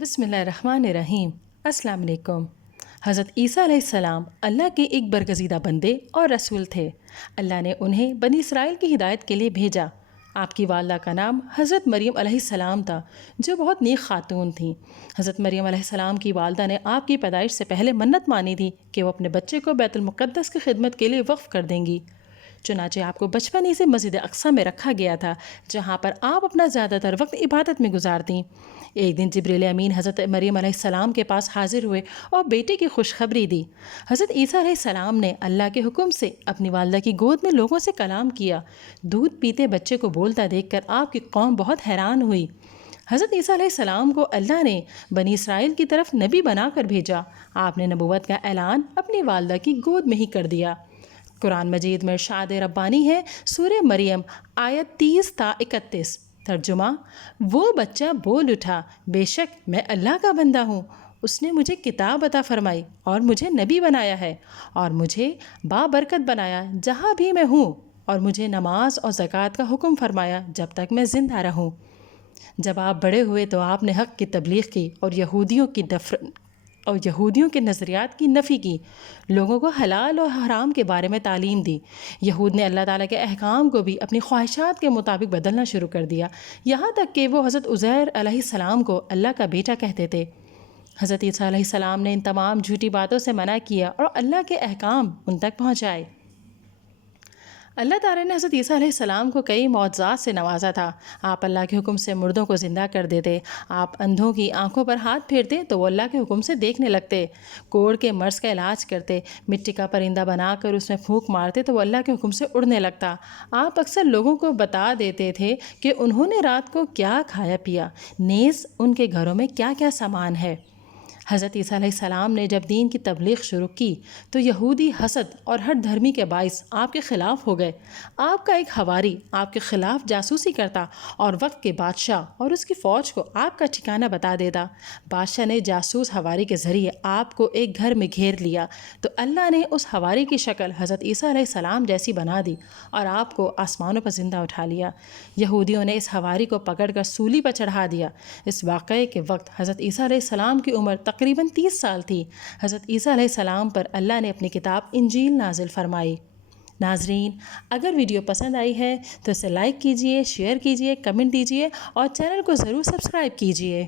بسم اللہ الرحمن الرحیم۔ السلام علیکم۔ حضرت عیسیٰ علیہ السلام اللہ کے ایک برگزیدہ بندے اور رسول تھے۔ اللہ نے انہیں بنی اسرائیل کی ہدایت کے لیے بھیجا۔ آپ کی والدہ کا نام حضرت مریم علیہ السلام تھا، جو بہت نیک خاتون تھیں۔ حضرت مریم علیہ السلام کی والدہ نے آپ کی پیدائش سے پہلے منت مانی تھی کہ وہ اپنے بچے کو بیت المقدس کی خدمت کے لیے وقف کر دیں گی۔ چنانچہ آپ کو بچپن ہی سے مسجد اقصیٰ میں رکھا گیا تھا، جہاں پر آپ اپنا زیادہ تر وقت عبادت میں گزارتیں۔ ایک دن جبریل امین حضرت مریم علیہ السلام کے پاس حاضر ہوئے اور بیٹے کی خوشخبری دی۔ حضرت عیسیٰ علیہ السلام نے اللہ کے حکم سے اپنی والدہ کی گود میں لوگوں سے کلام کیا۔ دودھ پیتے بچے کو بولتا دیکھ کر آپ کی قوم بہت حیران ہوئی۔ حضرت عیسیٰ علیہ السلام کو اللہ نے بنی اسرائیل کی طرف نبی بنا کر بھیجا۔ آپ نے نبوت کا اعلان اپنی والدہ کی گود میں ہی کر دیا۔ قرآن مجید میں ارشاد ربانی ہے، سورہ مریم آیت 30 تا 31۔ ترجمہ: وہ بچہ بول اٹھا، بے شک میں اللہ کا بندہ ہوں۔ اس نے مجھے کتاب عطا فرمائی اور مجھے نبی بنایا ہے اور مجھے بابرکت بنایا جہاں بھی میں ہوں، اور مجھے نماز اور زکوٰۃ کا حکم فرمایا جب تک میں زندہ رہوں۔ جب آپ بڑے ہوئے تو آپ نے حق کی تبلیغ کی اور یہودیوں کے نظریات کی نفی کی، لوگوں کو حلال اور حرام کے بارے میں تعلیم دی۔ یہود نے اللہ تعالیٰ کے احکام کو بھی اپنی خواہشات کے مطابق بدلنا شروع کر دیا، یہاں تک کہ وہ حضرت عزیر علیہ السلام کو اللہ کا بیٹا کہتے تھے۔ حضرت عیسیٰ علیہ السلام نے ان تمام جھوٹی باتوں سے منع کیا اور اللہ کے احکام ان تک پہنچائے۔ اللہ تعالیٰ نے حضرت عیسیٰ علیہ السلام کو کئی معجزات سے نوازا تھا۔ آپ اللہ کے حکم سے مردوں کو زندہ کر دیتے، آپ اندھوں کی آنکھوں پر ہاتھ پھیرتے تو وہ اللہ کے حکم سے دیکھنے لگتے، کوڑ کے مرض کا علاج کرتے، مٹی کا پرندہ بنا کر اس میں پھونک مارتے تو وہ اللہ کے حکم سے اڑنے لگتا۔ آپ اکثر لوگوں کو بتا دیتے تھے کہ انہوں نے رات کو کیا کھایا پیا، نیز ان کے گھروں میں کیا کیا سامان ہے۔ حضرت عیسیٰ علیہ السلام نے جب دین کی تبلیغ شروع کی تو یہودی حسد اور ہر دھرمی کے باعث آپ کے خلاف ہو گئے۔ آپ کا ایک حواری آپ کے خلاف جاسوسی کرتا اور وقت کے بادشاہ اور اس کی فوج کو آپ کا ٹھکانہ بتا دیتا۔ بادشاہ نے جاسوس حواری کے ذریعے آپ کو ایک گھر میں گھیر لیا تو اللہ نے اس حواری کی شکل حضرت عیسیٰ علیہ السلام جیسی بنا دی اور آپ کو آسمانوں پر زندہ اٹھا لیا۔ یہودیوں نے اس حواری کو پکڑ کر سولی پر چڑھا دیا۔ اس واقعے کے وقت حضرت عیسیٰ علیہ السلام کی عمر تقریباً 30 سال تھی۔ حضرت عیسیٰ علیہ السلام پر اللہ نے اپنی کتاب انجیل نازل فرمائی۔ ناظرین، اگر ویڈیو پسند آئی ہے تو اسے لائک کیجئے، شیئر کیجئے، کمنٹ دیجئے اور چینل کو ضرور سبسکرائب کیجئے۔